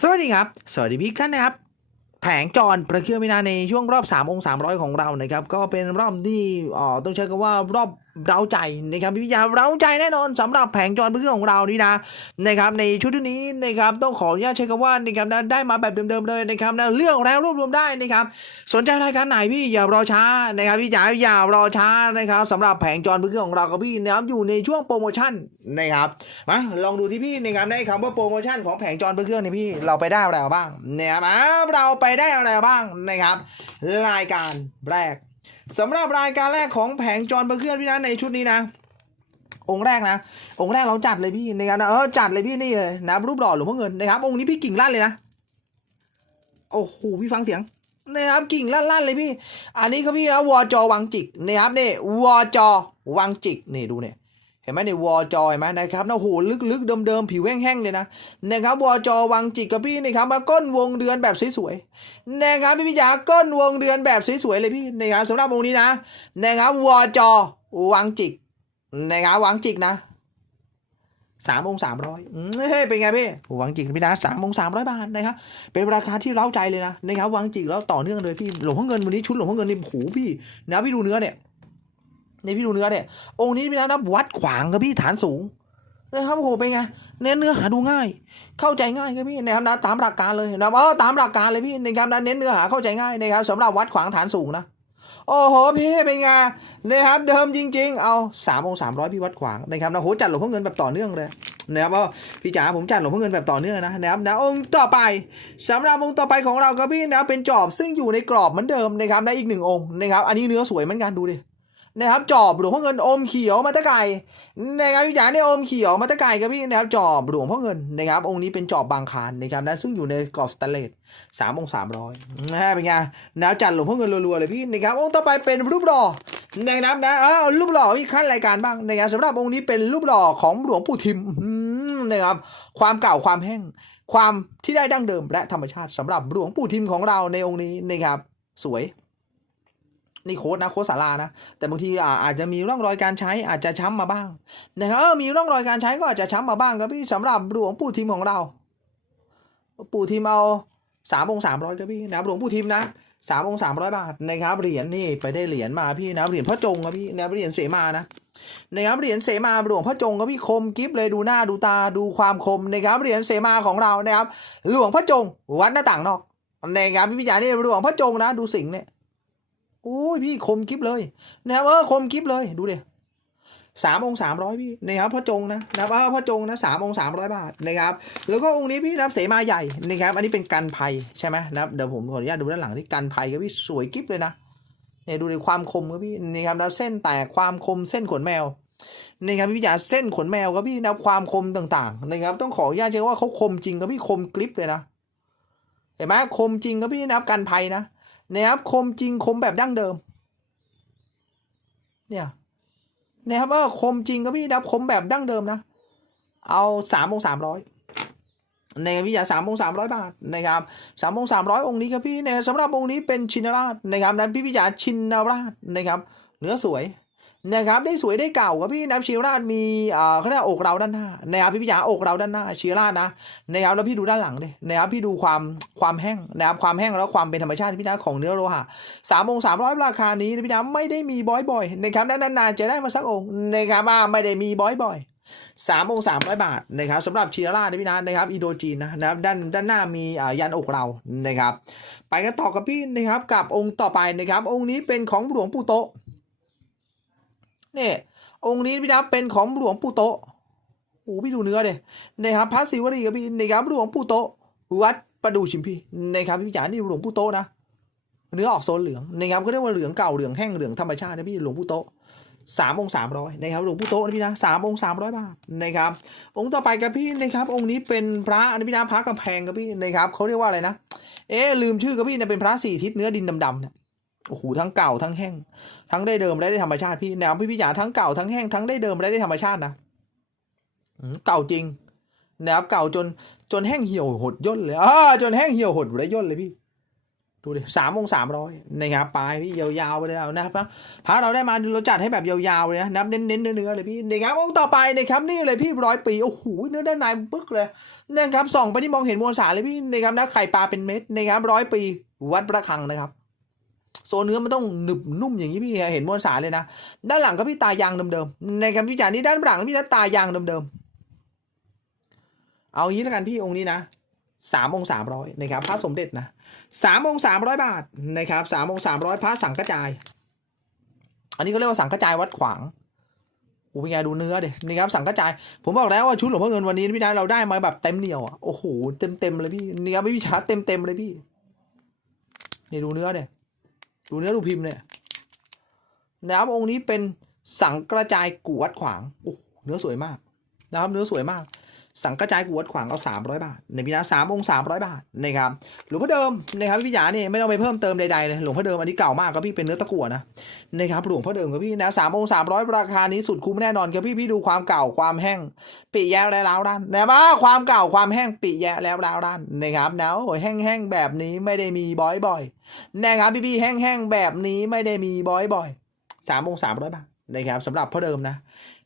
สวัสดีครับ สวัสดีพี่ท่านนะครับ แผงจรประเคื่อไม่นานในช่วงรอบ 3 องศา300ของเรานะครับ ก็เป็นรอบที่อ๋อต้องใช้คำว่ารอบ เร้าใจนะครับพี่พิยาเร้าใจแน่นอนสำหรับแผงจรประเชื่อของเรานี่นะนะครับในชุดนี้นะครับต้องขออนุญาตใช้คำว่านะครับนะได้มาแบบเดิมๆเลยนะครับนะเลือกแล้วรวบรวมได้นะครับสนใจรายการไหนพี่อย่ารอช้านะครับพี่จ๋าอย่ารอช้านะครับสำหรับแผงจรประเชื่อของเรากับพี่นะครับอยู่ในช่วงโปรโมชั่นนะครับมาลองดูที่พี่นะครับได้คำว่าโปรโมชั่นของแผงจรประเชื่อนี่พี่เราไปได้อะไรบ้างนะครับอ่าเราไปได้อะไรบ้างนะครับรายการแรก สำหรับรายการแรกของแผงจรประเชื่อพี่นะในชุดนี้นะ องค์แรกนะ องค์แรกเราจัดเลยพี่ในการนะเออจัดเลยพี่นี่เลยนะรูปหล่อหลวงพ่อเงินนะครับองค์นี้พี่กิ่งลั่นเลยนะโอ้โหพี่ฟังเสียงนะครับกิ่งลั่นๆเลยพี่ อันนี้เขาพี่นะวอจอวังจิกนะครับนี่วอจอวังจิกนี่ดูเนี่ย ห็นไหมเนี่ยวอจอเห็นไหมนะครับนะโหลึกๆเดิมๆผิวแห้งๆเลยนะนะครับวอจอวังจิกกับพี่นะครับมาก้นวงเดือนแบบสวยๆนะครับพี่พิจาก้นวงเดือนแบบสวยๆเลยพี่นะครับสำหรับองนี้นะนะครับวอจอวังจิกนะครับวังจิกนะสามองสามร้อยเฮ้ยเป็นไงพี่หวังจิกพี่นะสามองสามร้อยบาทนะครับ เป็นราคาที่เร้าใจเลยนะนะครับหวังจิกแล้วต่อเนื่องเลยพี่หลวงพ่อเงินวันนี้ชุดหลวงพ่อเงินนี่โอ้โหพี่นะพี่ดูเนื้อเนี่ย ในพี่ดูเนื้อเนี่ย องค์นี้พี่นะนะวัดขวางครับพี่ฐานสูงนะครับโอ้โหเป็นไงเน้นเนื้อหาดูง่าย เข้าใจง่ายครับพี่นะครับนะตามหลักการเลยนะเออตามหลักการเลยพี่ในะครับนเน้นเนื้อหาเข้าใจง่ายนะครับสำหรับวัดขวางฐานสูงนะโอ้โหพี่เป็นไงนะครับเดิมจริง ๆ เอาสามองสามร้อยพี่วัดขวางนะครับนะโหจัดหลวงพ่อเงินแบบต่อเนื่องเลยนะครับว่าพี่จ๋าผมจัดหลวงพ่อเงินแบบต่อเนื่องนะนะครับนะองค์ต่อไปสำหรับองค์ต่อไปของเราครับพี่นะเป็นจอบซึ่งอยู่ในกรอบเหมือนเดิมนะครับนะอีกหนึ่งองค์นะครับอันนี้เนื้อสวยเหมือนกันดูดิ นะครับจอบหลวงพ่อเงินอมเขียวมาตะไก่นะครับพี่จ๋าเนี่ยอมเขียวมาตะไก่ครับพี่นะครับจอบหลวงพ่อเงินนะครับองค์นี้เป็นจอบบางคานนะครับนะซึ่งอยู่ในกรอบสแตนเลสสามองค์สามร้อยนะฮะเป็นไงนะจัดหลวงพ่อเงินรัวๆเลยพี่นะครับองค์ต่อไปเป็นรูปหล่อนะครับนะเออรูปหล่อมีขั้นรายการบ้างนะครับสำหรับองค์นี้เป็นรูปหล่อของหลวงปู่ทิมนะครับความเก่าความแห้งความที่ได้ดั้งเดิมและธรรมชาติสำหรับหลวงปู่ทิมของเราในองค์นี้นะครับสวย นี่โค้ดนะโค้ดสารานะ แต่บางทีอาจจะมีร่องรอยการใช้อาจจะช้ำมาบ้างนะครับเออมีร่องรอยการใช้ก็อาจจะช้ำมาบ้างครับพี่สำหรับหลวงปู่ทิมของเรา ปู่ทิมเอาสามองสามร้อยครับพี่นะหลวงปู่ทิมนะสามองสามร้อยบาทนะครับเหรียญนี่ไปได้เหรียญมาพี่นะเหรียญพ่อจงครับพี่นะเหรียญเสมานะนะครับเหรียญเสมาหลวงพ่อจงก็พี่คมกิฟเลยดูหน้าดูตาดูความคมนะครับเหรียญเสมาของเรานะครับ หลวงพ่อจงวัดหน้าต่างนอกนะครับพี่พิจารนี่หลวงพ่อจงนะดูสิงเนี่ย อ้ยพี่คมกิฟเลยนะครับเออคมกิฟเลยดูเดิสามองสามร้อยพี่นะครับพ่อจงนะนะครับพ่อจงนะสามองสามร้อยบาทนะครับแล้วก็องค์นี้พี่นะครับเสมาใหญ่นะครับอันนี้เป็นกันภัยใช่ไหมนะครับเดี๋ยวผมขออนุญาตดูด้านหลังที่กันภัยครับพี่สวยกิฟเลยนะเนี่ยดูในความคมครับพี่นี่ครับแล้วเส้นแตกความคมเส้นขนแมวนี่ครับพี่จ๋าเส้นขนแมวครับพี่นะความคมต่างๆนะครับต้องขออนุญาตใช้ว่าเขาคมจริงครับพี่คมกริปเลยนะเห็นไหมคมจริงครับพี่นะครับกันภัยนะ นะครับคมจริงคมแบบดั้งเดิม เนี่ยนะครับว่าคมจริงก็พี่นะครับคมแบบดั้งเดิมนะ เอาสามองสามร้อยในพี่จ๋าสามองสามร้อยบาทนะครับสามองสามร้อยองค์นี้ครับพี่เนี่ยสำหรับองค์นี้เป็นชินราชนะครับนะพี่พิจารชินราชนะครับเนื้อสวย นะครับได้สวยได้เก่าครับพี่นะชินราชมีเอ่อเขาเรียกว่าอกเราด้านหน้านะครับพี่พิจาอกเราด้านหน้าชินราชนะนะครับแล้วพี่ดูด้านหลังดินะครับพี่ดูความความแห้งนะครับความแห้งแล้วความเป็นธรรมชาติพี่นะของเนื้อโลหะสามองสามร้อยราคานี้นะพี่นะไม่ได้มีบ่อยๆนะครับนานๆจะได้มาสักองค์นะครับว่าไม่ได้มีบ่อยๆสามองสามร้อยบาทนะครับสำหรับชีรานะพี่นะนะครับอีโดจีนนะนะครับด้านด้านหน้ามีอ่ยันอกเรานะครับ ไปกันต่อกับพี่นะครับกับองค์ต่อไปนะครับ องค์นี้เป็นของหลวงปู่โตะนี่ยองค์นี้พี่นะเป็นของหลวงปู่โตโอ้พี่ดูเนื้อเดยนะครับพระศิวลีกับพี่นะครับหลวงปู่โตวัดประดูชิมพี่นะครับพี่จ๋านี่หลวงปู่โตนะเนื้อออกโซนเหลืองนะครับเขาเรียกว่าเหลืองเก่าเหลืองแห้งเหลืองธรรมชาตินะพี่หลวงปู่โตสามองสามร้อยนะครับหลวงปู่โตนะพี่นะสามองสามร้อยบาทนะครับองค์ต่อไปครับพี่นะครับองค์นี้เป็นพระนะพี่นะพระกำแพงครับพี่นะครับเขาเรียกว่าอะไรนะเอ๊ลืมชื่อครับพี่เนี่ยเป็นพระสี่ทิศเนื้อดินดำๆเนี่ย โอ้โหทั้งเก่าทั้งแห้ง ทั้งได้เดิมและได้ธรรมชาติพี่แนวพี่พิจาทั้งเก่าทั้งแห้งทั้งได้เดิมและได้ธรรมชาตินะเก่าจริงนะครับเก่าจนจนแห้งเหี่ยวหดย่นเลยอ่าจนแห้งเหี่ยวหดและย่นเลยพี่ดูดิสามองสามร้อยนะครับปลายพี่ยาวๆไปเลยนะครับพระเราได้มาเราจัดให้แบบยาวๆเลยนะนับเน้นๆเนื้อๆเลยพี่นะครับองต่อไปนะครับนี่เลยพี่ร้อยปีโอ้โหเนื้อด้านในปึ๊กเลยนะครับส่องไปที่มองเห็นมวลสารเลยพี่นะครับนะไข่ปลาเป็นเม็ดนะครับร้อยปี วัดประคังนะครับ โซนเนื้อมันต้องหนึบนุ่มอย่างนี้พี่เห็นมวลสารเลยนะ ด้านหลังก็พี่ตายางเดิมๆในครับพี่จ๋านี่ด้านหลังพี่นะตายางเดิมๆเอางี้แล้วกันพี่องค์นี้นะสามองค์สามร้อยนะครับพระสมเด็จนะสามองค์สามร้อยบาทนะครับสามองค์สามร้อยพระสังกระจาย อันนี้ก็เรียกว่าสังกระจายวัดขวางโอ้เป็นไงดูเนื้อเด็นี่ครับสังกระจาย ผมบอกแล้วว่าชุดหลวงพ่อเงินวันนี้พี่นะเราได้มาแบบเต็มเหนียวอะโอ้โหเต็มเต็มๆเลยพี่นี่ครับพี่ชาร์เต็มเต็มๆเลยพี่นี่ดูเนื้อเนี่ย ดูเนื้อดูพิมพ์เนี่ยนะครับองค์นี้เป็นสังกระจายกูวัดขวางโอ้เนื้อสวยมาก นะครับเนื้อสวยมาก สังกระจายกูวัดขวางเอาสามร้อยบาทในพี่นะสามองค์สามร้อยบาทนะครับหลวงพ่อเดิมนะครับพี่จ๋าเนี่ยไม่ต้องไปเพิ่มเติมใดๆเลยหลวงพ่อเดิมอันนี้เก่ามากครับพี่เป็นเนื้อตะกั่วนะนะครับหลวงพ่อเดิมครับพี่นะสามองค์สามร้อยราคานี้สุดคุ้มแน่นอนครับพี่พี่ดูความเก่าความแห้งปีแย่แล้วร้าวด้านนะว่าความเก่าความแห้งปีแย่แล้วร้าวด้านนะครับนะโอ้ยแห้งๆแบบนี้ไม่ได้มีบ่อยๆนะครับพี่ๆแห้งๆแบบนี้ไม่ได้มีบ่อยๆสามองค์สามร้อยบาทนะครับสำหรับพ่อเดิมนะ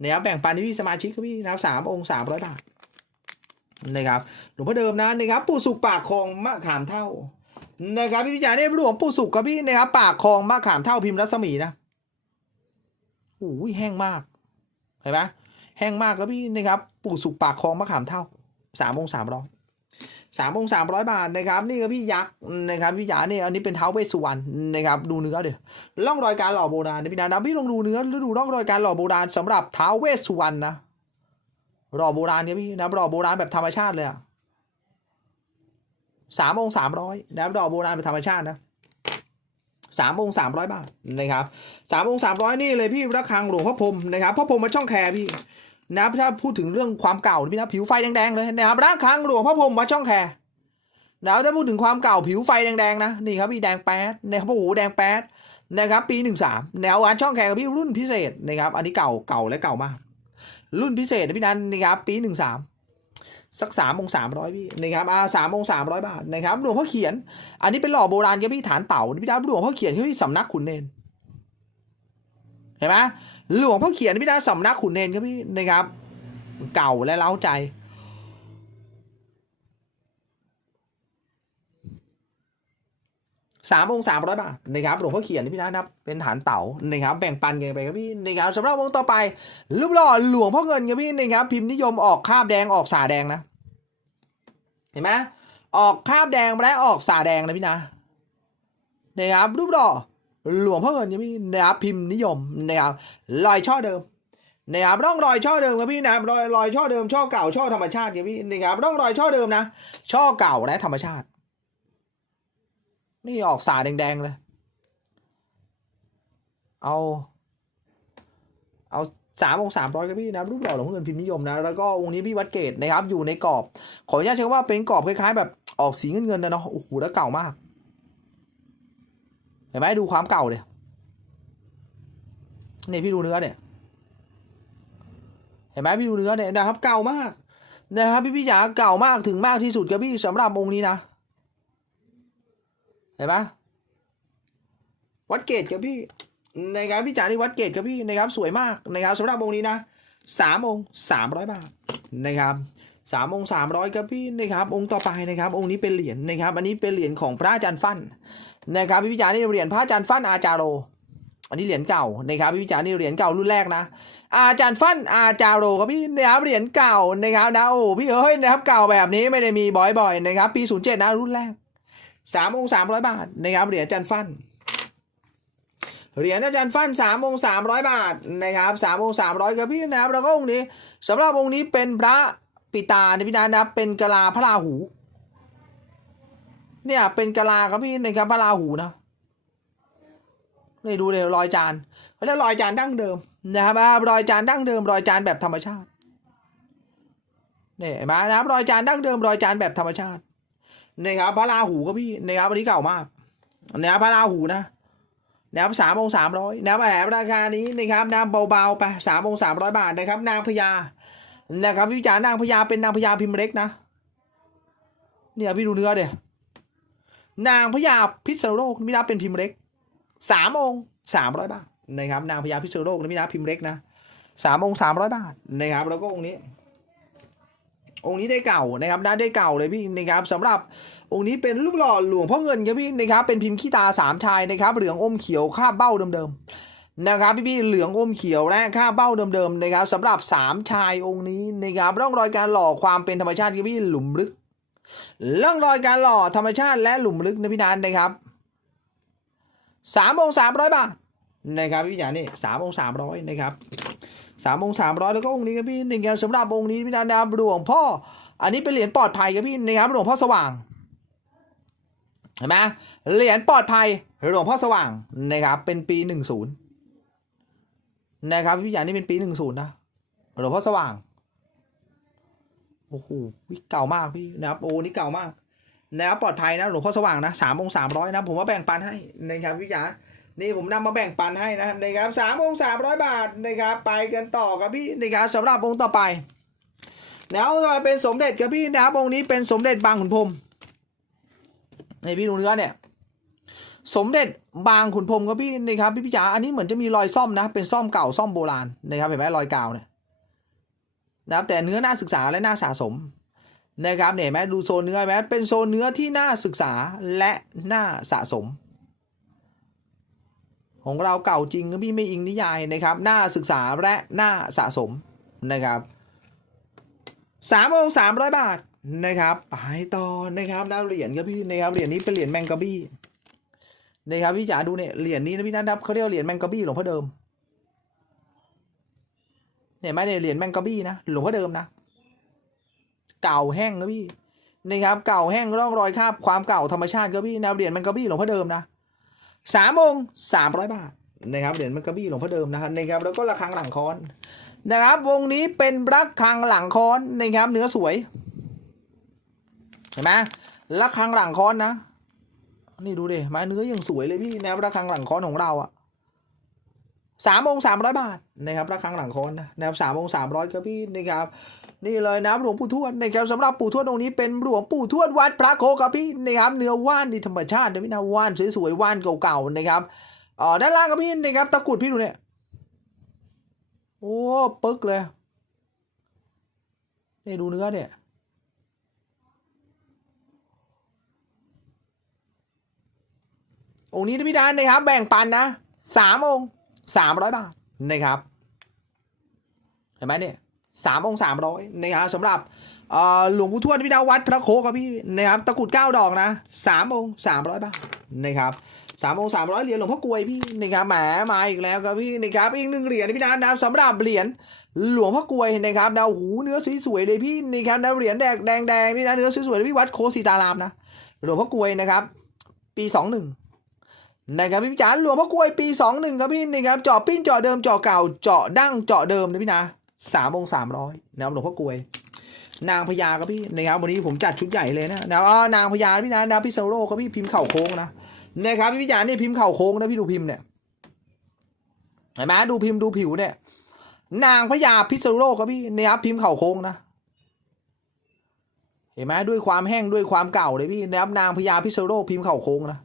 นะครับแบ่งปันที่พี่สมาชิกครับพี่นะครับสามองค์สามร้อยบาท นะครับหลวงพ่อเดิมนะนะครับปู่สุกปากคลองมะขามเท่านะครับพี่พิจารณ์เนี่ยหลวงปู่สุกครับพี่นะครับปากคลองมะขามเท่าพิมพ์รัศมีนะโอ้ยแห้งมากเห็นไหมแห้งมากครับพี่นะครับปู่สุกปากคลองมะขามเท่าสามองสามร้อยสามองสามร้อยบาทนะครับนี่ก็พี่ยักษ์นะครับพี่จ๋าเนี่ยอันนี้เป็นเท้าเวสุวรรณนะครับดูเนื้อเดี๋ยวร่องรอยการหล่อโบราณนะพี่นานะพี่ลองดูเนื้อหรือดูร่องรอยการหล่อโบราณสำหรับเท้าเวสุวรรณนะ หล่อโบราณเนี่ยพี่นะหล่อโบราณแบบธรรมชาติเลยอะสามองสามร้อยนะหล่อโบราณแบบธรรมชาตินะสามองสามร้อยบาทนะครับสามองสามร้อยนี่เลยพี่ระฆังหลวงพ่อพรมนะครับพ่อพรมมาช่องแคร์พี่นะถ้าพูดถึงเรื่องความเก่าพี่นะผิวไฟแดงๆเลยนะครับระฆังหลวงพ่อพรมมาช่องแคร์แล้วถ้าพูดถึงความเก่าผิวไฟแดงๆนะนี่ครับพี่แดงแป๊ดนะครับโอ้โหแดงแป๊ดนะครับปีหนึ่งสามแนวอันช่องแข่งกับพี่รุ่นพิเศษนะครับอันนี้เก่าเก่าและเก่ามาก รุ่นพิเศษนะพี่นันนะครับปีหนึ่งสามสักสามองสามร้อยพี่นะครับอ่าสามองสามร้อยบาทนะครับหลวงพ่อเขียน อันนี้เป็นหล่อโบราณครับพี่ฐานเต่าพี่นันหลวงพ่อเขียนที่สำนักขุนเนนเห็นไหมหลวงพ่อเขียนพี่นันสำนักขุนเนนครับพี่นะครับเก่าและเล้าใจ สามองสามร้อยบาทนะครับหลวงพ่อเขียนนี่พี่นะครับเป็นฐานเต่านะครับแบ่งปันกันไปครับพี่นะครับสำหรับวงต่อไปรูปหล่อหลวงพ่อเงินครับพี่นะครับพิมพ์นิยมออกคาบแดงออกสาแดงนะ เห็นไหมออกคาบแดงและออกสาแดงนะพี่นะนะครับรูปหล่อหลวงพ่อเงินครับพี่นะครับพิมพ์นิยมนะครับรอยช่อเดิมนะครับร่องรอยช่อเดิมครับพี่นะรอยรอยช่อเดิมช่อเก่าช่อธรรมชาติครับพี่นะครับร่องรอยช่อเดิมนะ ช่อเก่าและธรรมชาติ นี่ออกสาแดงๆเลย เอา เอาสามองสามร้อยครับพี่นะรูปหล่อหลวงพ่อเงินพิมพ์นิยมนะ แล้วก็องค์นี้พี่วัดเกตนะครับ อยู่ในกรอบ ขออนุญาตใช้คำว่าเป็นกรอบคล้ายๆ แบบออกสีเงินเงินๆนะเนาะโอ้โหแล้วเก่ามาก เห็นไหมดูความเก่าเลยนี่พี่ดูเนื้อเนี่ย เห็นไหมพี่ดูเนื้อเนี่ยนะครับ เก่ามากนะครับพี่พี่จ๋าเก่ามากถึงมากที่สุดครับพี่สำหรับองค์นี้นะ เห็นปะวัดเกตครับพี่นะครับพี่จ๋านี่วัดเกตครับพี่นะครับสวยมากนะครับสำหรับองค์นี้นะสามองค์สามร้อยบาทนะครับสามองค์สามร้อยครับพี่นะครับ องค์ต่อไปนะครับ องค์นี้เป็นเหรียญนะครับ อันนี้เป็นเหรียญของพระอาจารย์ฟั่นนะครับพี่จ๋านี่เหรียญพระอาจารย์ฟั่นอาจารโร อันนี้เหรียญเก่านะครับพี่จ๋านี่เหรียญเก่ารุ่นแรกนะ อาจารย์ฟั่นอาจารโรครับพี่นะครับเหรียญเก่านะครับนะโอ้พี่เอ้ยนะครับเก่าแบบนี้ไม่ได้มีบ่อยๆนะครับปีศูนย์เจ็ดนะรุ่นแรก สามองสามร้อยบาทนะครับเหรียญจารย์ฟันเหรียญอาจารย์ฟันสามองสามร้อยบาทนะครับสามองสามร้อยครับพี่นะครับแล้วก็องค์นี้สำหรับองค์นี้เป็นพระปิตาในพี่นานะครับเป็นกะลาพระราหูเนี่ยเป็นกะลาครับพี่นะครับพระราหูนะนี่ดูเลยรอยจานเขาเรียกรอยจานดั้งเดิมนะครับอ่ารอยจานดั้งเดิม รอยจานแบบธรรมชาตินี่เห็นไหมนะครับรอยจานดั้งเดิม รอยจานแบบธรรมชาติ นะครับพระราหูครับพี่นะครับอันนี้เก่ามากนะครับพระราหูนะนะครับสามองสามร้อยนะครับแอบราคานี้นะครับนำเบาๆไปสามองสามร้อยบาทนะครับ นางพญานะครับพี่จ๋านางพญาเป็นนางพญาพิมพ์เล็กนะเนี่ยพี่ดูเนื้อเดี๋ยนางพญาพิษณุโลกนี่นะเป็นพิมพ์เล็กสามองสามร้อยบาทนะครับนางพญาพิษณุโลกนี่นะพิมพ์เล็กนะสามองสามร้อยบาทนะครับแล้วก็องค์นี้ องค์นี้ได้เก่านะครับได้ได้เก่าเลยพี่นะครับสำหรับองค์นี้เป็นรูปหล่อหลวงพ่อเงินครับพี่นะครับเป็นพิมพ์ขี้ตาสามชายนะครับเหลืองอมเขียวคาบเบ้าเดิมๆนะครับพี่พี่ๆเหลืองอมเขียวและคาบเบ้าเดิมๆนะครับสำหรับสามชายองค์นี้นะครับร่องรอยการหล่อความเป็นธรรมชาติครับพี่หลุมลึกร่องรอยการหล่อธรรมชาติและหลุมลึกนะพี่นันนะครับสามองสามร้อยบาทนะครับพี่จ๋านี่สามองสามร้อยนะครับ สามองค์สามร้อยแล้วก็องค์นี้ครับพี่หนึ่งครับสำหรับองค์นี้พี่นันนะครับหลวงพ่อ อันนี้เป็นเหรียญปลอดภัยครับพี่นะครับหลวงพ่อสว่างเห็นไหมเหรียญปลอดภัยหลวงพ่อสว่างนะครับ เป็นปีหนึ่งศูนย์นะครับพี่ใหญ่นี่เป็นปีหนึ่งศูนย์นะหลวงพ่อสว่างโอ้โหเก่ามากพี่นะครับโอ้นี่เก่ามากนะครับปลอดภัยนะหลวงพ่อสว่างนะสามองสามร้อยนะ ผมว่าแบ่งปันให้นะครับพี่จ๋า นี่ผมนำมาแบ่งปันให้นะครับนะครับสามองสามร้อยบาทนะครับไปกันต่อครับพี่นะครับสำหรับองค์ต่อไปแล้วเป็นสมเด็จครับพี่นะครับองค์นี้เป็นสมเด็จบางขุนพรหมนี่พี่ดูเนื้อเนี่ยสมเด็จบางขุนพรมครับพี่นี่ครับพี่พิจาอันนี้เหมือนจะมีรอยซ่อมนะ เป็นซ่อมเก่าซ่อมโบราณนะครับเห็นไหมรอยกาวเนี่ยนะครับแต่เนื้อน่าศึกษาและน่าสะสมนะครับเนี่ยเห็นไหมดูโซนเนื้อไหมเป็นโซนเนื้อที่น่าศึกษาและน่าสะสม ของเราเก่าจริงครับพี่ไม่อิงนิยายนะครับน่าศึกษาและน่าสะสมนะครับสามองสามร้อยบาทนะครับไปต่อนะครับดาวเหรียญครับพี่นะครับเหรียญนี้เป็นเหรียญแมงกะบี้นะครับพี่จ๋าดูเนี่ยเหรียญนี้นะพี่นัทครับเขาเรียกเหรียญแมงกะบี้หลวงพ่อเดิมเนี่ยไหมเนี่ยเหรียญแมงกะบี้นะหลวงพ่อเดิมนะ เก่าแห้งครับพี่นะครับเก่าแห้งร่องรอยคราบความเก่าธรรมชาติครับพี่แนวเหรียญแมงกะบี้หลวงพ่อเดิมนะ สามองค์สามร้อยบาทนะครับเหรียญแมงกะบี้หลวงพ่อเดิมนะครับนะครับแล้วก็ระฆังหลังคอนนะครับ วงนี้เป็นรักคังหลังคอนนะครับ เนื้อสวย เห็นไหมรักคังหลังคอนนะนี่ดูดิมาเนื้อยังสวยเลยพี่นะครับรักคังหลังคอนของเราอะสามองสามร้อยบาทนะครับรักคังหลังคอนนะนะครับสามองสามร้อยครับพี่นะครับ นี่เลยนะหลวงปู่ทวดนะครับสำหรับปู่ทวดองค์นี้เป็นหลวงปู่ทวดวัดพระโคครับพี่นะครับเนื้อว่านดีธรรมชาตินะพี่นะว่านสวยๆว่านเก่าๆนะครับอ๋อด้านล่างครับพี่นะครับตะกรุดพี่ดูเนี่ยโอ้ปึ๊กเลยนี่ดูเนื้อเนี่ยองค์นี้นะพี่ดานนะครับ แบ่งปันนะสามองค์สามร้อยบาทนะครับเห็นไหมเนี่ย สามองค์สามร้อยนะครับสำหรับหลวงปู่ทวดพี่ดาววัดพระโคครับพี่นะครับตะกรุดเก้าดอกนะสามองค์สามร้อยบาทนะครับสามองสามร้อยเหรียญหลวงพ่อกลวยพี่นะครับแหมมาอีกแล้วครับพี่นะครับอีกหนึ่งเหรียญนพี่ดานะครับสำหรับเหรียญหลวงพ่อกลวยนะครับดาวหูเนื้อสวยๆเลยพี่นะครับดาวเหรียญแดงแดงแดงนี่นะเนื้อสวยๆเลยพี่วัดโคสีตารามนะหลวงพ่อกลวยนะครับปีสองหนึ่งนะครับพี่จ๋าหลวงพ่อกลวยปีสองหนึ่งครับพี่นะครับเจาะปิ้นเจาะเดิมเจาะเก่าเจาะดั้งเจาะเดิมนะพี่นะ สามองสามร้อยนะครับหลวงพ่อกลวย นางพญาครับพี่นะครับวันนี้ผมจัดชุดใหญ่เลยนะนะอ๋อนางพญาพี่นะนะพี่เซโร่ครับพี่พิมพ์เข่าโค้งนะนะครับพี่จ๋านี่พิมพ์เข่าโค้งนะพี่ดูพิมพ์เนี่ยเห็นไหมดูพิมพ์ดูผิวเนี่ย นางพญาพิษณุโลกครับพี่นะครับพิมพ์เข่าโค้งนะเห็นไหมด้วยความแห้งด้วยความเก่าเลยพี่นะครับนางพญาพิษณุโลกพิมพ์เข่าโค้งนะ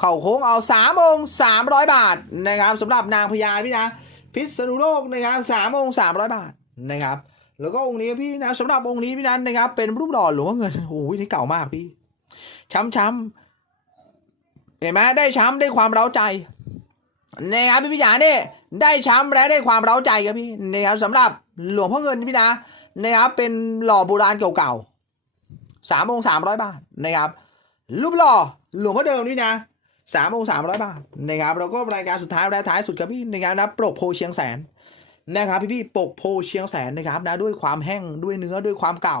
เข่าโค้งเอาสามองสามร้อยบาทนะครับสำหรับนางพญาพี่นะ พิษณุโลกนะครับสามองค์สามร้อยบาทนะครับ แล้วก็องค์นี้พี่นะสำหรับองค์นี้พี่นั้นนะครับ เป็นรูปหล่อหลวงพ่อเงินโอ้ยนี่เก่ามากพี่ ช้ำช้ำๆเห็นไหมได้ช้ำได้ความเร้าใจนะครับพี่พิจารเนี่ยได้ช้ำและได้ความเร้าใจครับพี่นะครับสำหรับหลวงพ่อเงินพี่นะนะครับเป็นหล่อโบราณเก่าๆสามองค์สามร้อยบาทนะครับรูปหล่อหลวงพ่อเดิมนี่นะ สามองสามร้อยบาทนะครับแล้วก็รายการสุดท้ายและท้ายสุดครับพี่นะครับนะปลกโพเชียงแสนนะครับพี่พี่ปกโพเชียงแสนนะครับนะด้วยความแห้งด้วยเนื้อด้วยความเก่า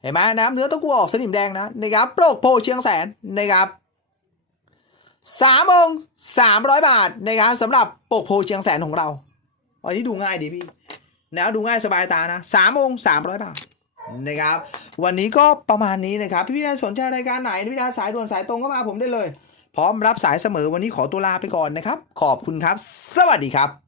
เห็นไหมนะครับเนื้อตะกัวออกสนิมแดงนะนะครับปลกโพเชียงแสนนะครับสามองสามร้อยบาทนะครับสำหรับปกโพเชียงแสนของเราอันนี้ดูง่ายดีพี่นะดูง่ายสบายตานะสามองสามร้อยบาท นะครับ วันนี้ก็ประมาณนี้นะครับ พี่พี่สนใจรายการไหนพี่ดาสายด่วนสายตรงก็มาผมได้เลย พร้อมรับสายเสมอวันนี้ขอตัวลาไปก่อนนะครับ ขอบคุณครับ สวัสดีครับ